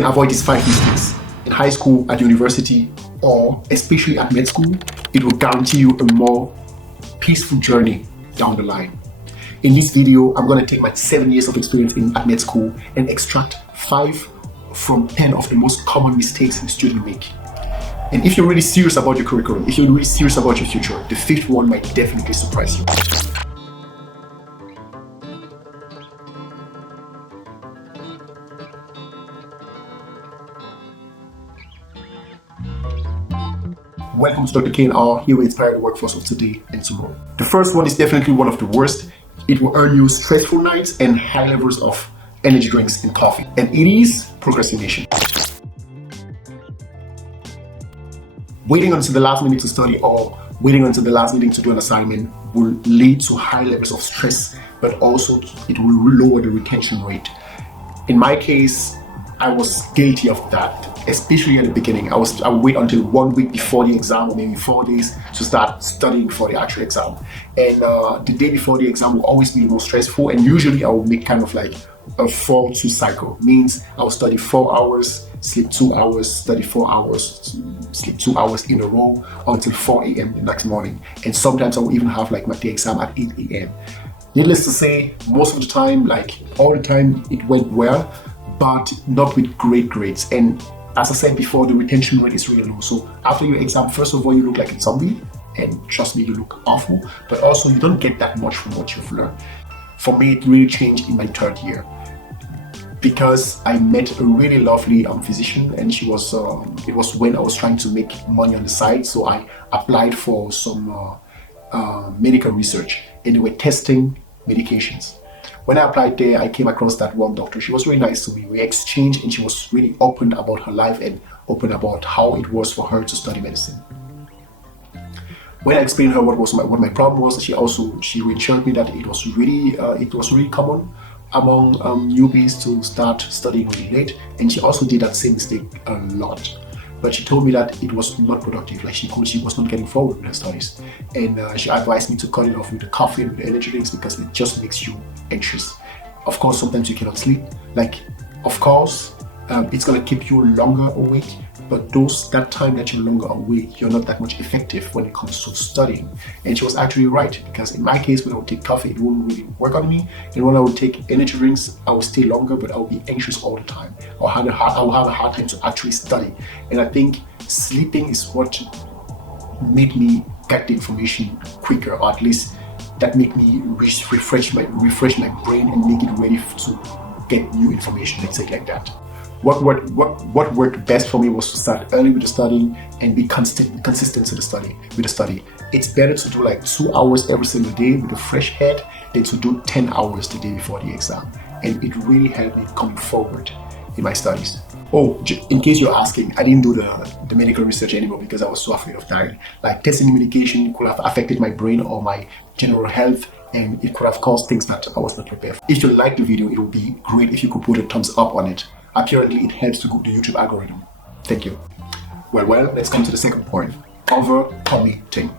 can avoid these 5 mistakes in high school, at university, or especially at med school, it will guarantee you a more peaceful journey down the line. In this video, I'm going to take my 7 years of experience at med school and extract 5 from 10 of the most common mistakes students make. And if you're really serious about your curriculum, if you're really serious about your future, the 5th one might definitely surprise you. Welcome to Dr. Kane R. Here we inspire the workforce of today and tomorrow. The first one is definitely one of the worst. It will earn you stressful nights and high levels of energy drinks and coffee. And it is procrastination. Waiting until the last minute to study or waiting until the last minute to do an assignment will lead to high levels of stress, but also it will lower the retention rate. In my case, I was guilty of that, especially at the beginning. I would wait until 1 week before the exam, or maybe 4 days, to start studying for the actual exam. And the day before the exam will always be more stressful. And usually I will make kind of like a 4-2 cycle. Means I will study 4 hours, sleep 2 hours, study 4 hours, sleep 2 hours in a row until 4 a.m. the next morning. And sometimes I will even have like the exam at 8 a.m. Needless to say, most of the time, like all the time, it went well, but not with great grades. And as I said before, the retention rate is really low. So after your exam, first of all, you look like a zombie, and trust me, you look awful, but also you don't get that much from what you've learned. For me, it really changed in my 3rd year because I met a really lovely physician, and she was, it was when I was trying to make money on the side. So I applied for some medical research, and they were testing medications. When I applied there, I came across that one doctor. She was really nice to me. We exchanged, and she was really open about her life and open about how it was for her to study medicine. When I explained her what my problem was, she reassured me that it was really common among newbies to start studying really late, and she also did that same mistake a lot. But she told me that it was not productive. Like she was not getting forward with her studies, and she advised me to cut it off with the coffee and with the energy drinks because it just makes you anxious. Of course, sometimes you cannot sleep. It's gonna keep you longer awake, but that time that you're longer awake, you're not that much effective when it comes to studying. And she was actually right, because in my case, when I would take coffee, it wouldn't really work on me. And when I would take energy drinks, I would stay longer, but I would be anxious all the time. I would have a hard time to actually study. And I think sleeping is what made me get the information quicker, or at least that made me refresh my brain and make it ready to get new information, let's say like that. What worked best for me was to start early with the studying and be consistent with the study. It's better to do like 2 hours every single day with a fresh head than to do 10 hours the day before the exam. And it really helped me coming forward in my studies. Oh, in case you're asking, I didn't do the medical research anymore because I was so afraid of dying. Like testing new medication could have affected my brain or my general health, and it could have caused things that I was not prepared for. If you liked the video, it would be great if you could put a thumbs up on it. Apparently, it helps to go the YouTube algorithm. Thank you. Well, let's come to the second point. Overcommitting.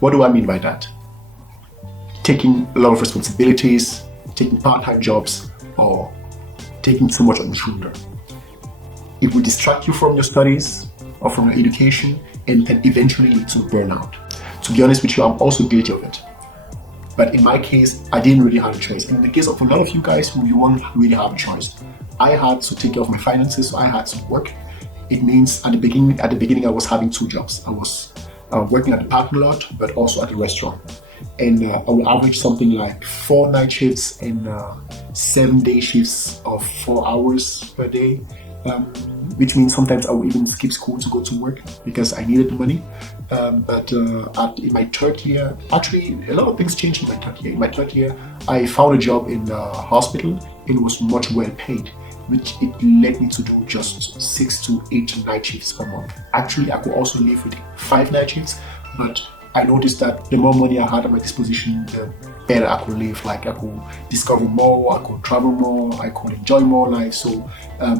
What do I mean by that? Taking a lot of responsibilities, taking part-time jobs, or taking too much on your shoulder. It will distract you from your studies or from your education, and can eventually lead to burnout. To be honest with you, I'm also guilty of it. But in my case, I didn't really have a choice. In the case of a lot of you guys who you won't really have a choice, I had to take care of my finances, so I had to work. It means at the beginning, I was having 2 jobs. I was working at the parking lot, but also at the restaurant. And I would average something like 4 night shifts and 7 day shifts of 4 hours per day, which means sometimes I would even skip school to go to work because I needed the money. But in my 3rd year, actually a lot of things changed in my 3rd year. In my 3rd year, I found a job in the hospital, and it was much well paid, which it led me to do just 6 to 8 night shifts per month. Actually, I could also live with 5 night shifts, but I noticed that the more money I had at my disposition, the better I could live. Like I could discover more, I could travel more, I could enjoy more life. So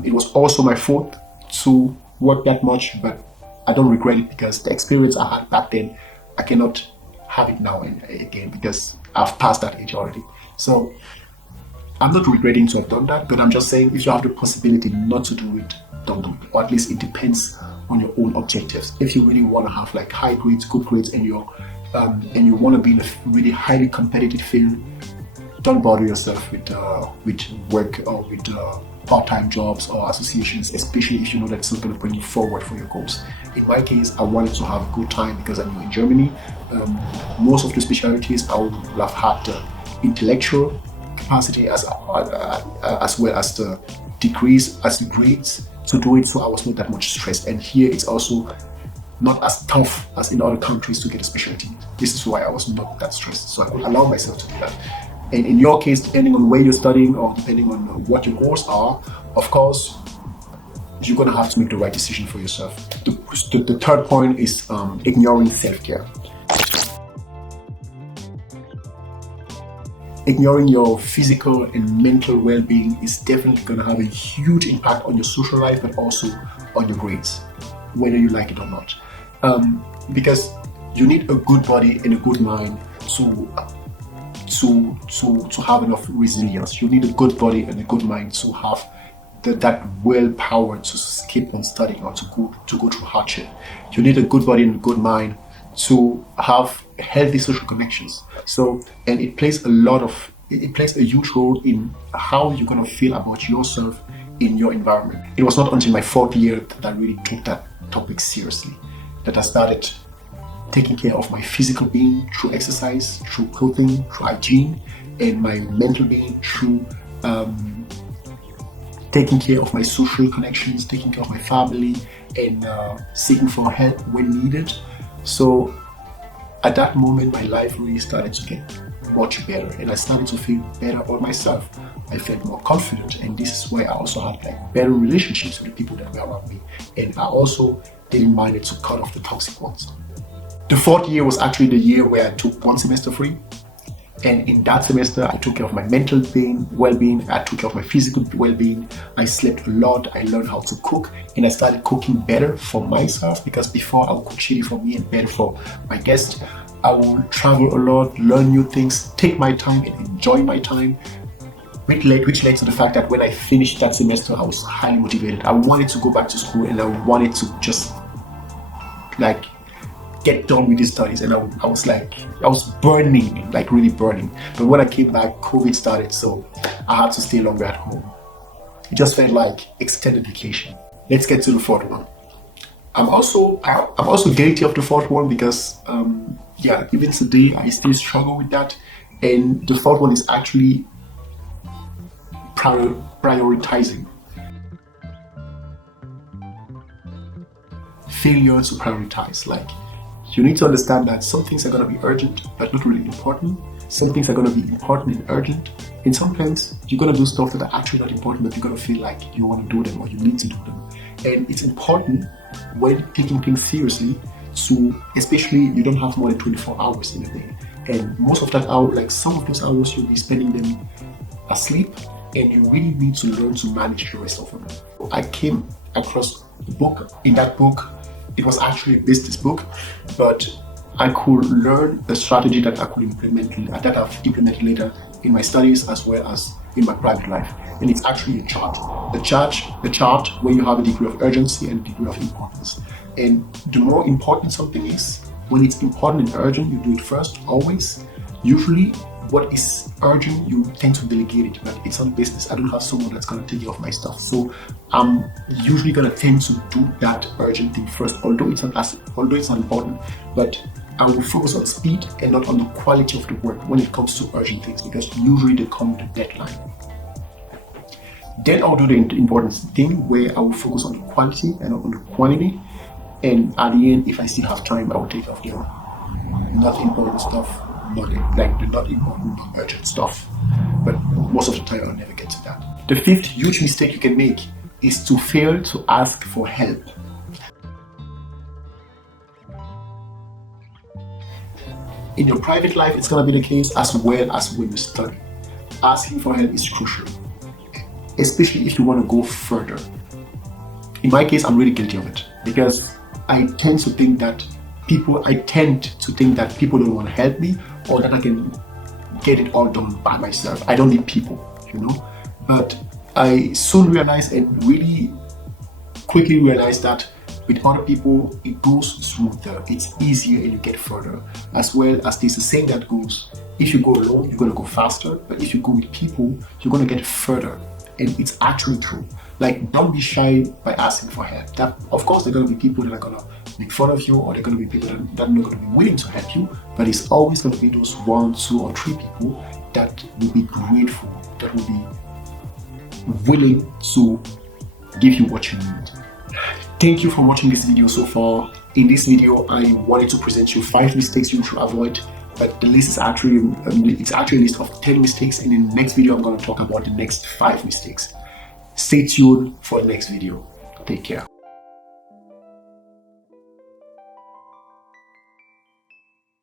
it was also my fault to work that much, but I don't regret it because the experience I had back then, I cannot have it now again because I've passed that age already. So I'm not regretting to have done that, but I'm just saying if you have the possibility not to do it, don't do it. Or at least it depends on your own objectives. If you really want to have like high grades, good grades, and you want to be in a really highly competitive field, don't bother yourself with work or with part-time jobs or associations, especially if you know that's not going to bring you forward for your goals. In my case, I wanted to have a good time because I knew in Germany, most of the specialties I would have had the intellectual capacity as well as the degrees, as the grades to do it, so I was not that much stressed. And here it's also not as tough as in other countries to get a specialty. This is why I was not that stressed, so I could allow myself to do that. And in your case, depending on where you're studying or depending on what your goals are, of course, you're going to have to make the right decision for yourself. The third point is ignoring self-care. Ignoring your physical and mental well-being is definitely going to have a huge impact on your social life, but also on your grades, whether you like it or not. Because you need a good body and a good mind to have enough resilience. You need a good body and a good mind to have that willpower to keep on studying or to go through hardship. You need a good body and a good mind to have healthy social connections. So, and it plays a huge role in how you're gonna feel about yourself in your environment. It was not until my fourth year that I really took that topic seriously, that I started taking care of my physical being through exercise, through clothing, through hygiene, and my mental being through taking care of my social connections, taking care of my family, and seeking for help when needed. So at that moment, my life really started to get much better, and I started to feel better about myself. I felt more confident, and this is why I also had like better relationships with the people that were around me, and I also didn't mind it to cut off the toxic ones. The fourth year was actually the year where I took one semester free. And in that semester, I took care of my mental well-being, I took care of my physical well-being, I slept a lot, I learned how to cook, and I started cooking better for myself, because before I would cook shitty for me and better for my guests. I would travel a lot, learn new things, take my time and enjoy my time, which led to the fact that when I finished that semester, I was highly motivated. I wanted to go back to school and I wanted to just like get done with these studies, and I was burning, like really burning. But when I came back, COVID started, so I had to stay longer at home. It just felt like extended vacation. Let's get to the fourth one. I'm also guilty of the fourth one because even today I still struggle with that. And the fourth one is actually prioritizing. Failure to prioritize. Like, you need to understand that some things are going to be urgent but not really important. Some things are going to be important and urgent. And sometimes you're going to do stuff that are actually not important, but you're going to feel like you want to do them or you need to do them. And it's important when taking things seriously to, especially you don't have more than 24 hours in a day. And most of that hour, like some of those hours, you'll be spending them asleep, and you really need to learn to manage the rest of them. I came across a book. In that book, it was actually a business book, but I could learn a strategy that I could implement, that I've implemented later in my studies as well as in my private life. And it's actually a chart. The chart where you have a degree of urgency and a degree of importance. And the more important something is, when it's important and urgent, you do it first, always. Usually, what is urgent, you tend to delegate it, but it's not business. I don't have someone that's going to take care of my stuff. So I'm usually going to tend to do that urgent thing first, although it's not important, but I will focus on speed and not on the quality of the work when it comes to urgent things, because usually they come with a deadline. Then I'll do the important thing where I will focus on the quality and not on the quantity. And at the end, if I still have time, I will take off the not important stuff. Like the not important, not urgent stuff. But most of the time I'll never get to that. The fifth huge mistake you can make is to fail to ask for help. In your private life, it's going to be the case as well as when you study. Asking for help is crucial, especially if you want to go further. In my case, I'm really guilty of it because I tend to think that people don't want to help me, or that I can get it all done by myself. I don't need people. But I soon realized and really quickly realized that with other people, it goes smoother, it's easier, and you get further. As well as there's a saying that goes, if you go alone, you're going to go faster, but if you go with people, you're going to get further. And it's actually true. Like, don't be shy by asking for help. That, of course, there are going to be people that are going to make fun of you, or there are going to be people that are not going to be willing to help you, but it's always going to be those 1, 2, or 3 people that will be grateful, that will be willing to give you what you need. Thank you for watching this video so far. In this video, I wanted to present you 5 mistakes you should avoid, but the list is actually a list of 10 mistakes. And in the next video, I'm going to talk about the next 5 mistakes. Stay tuned for the next video. Take care.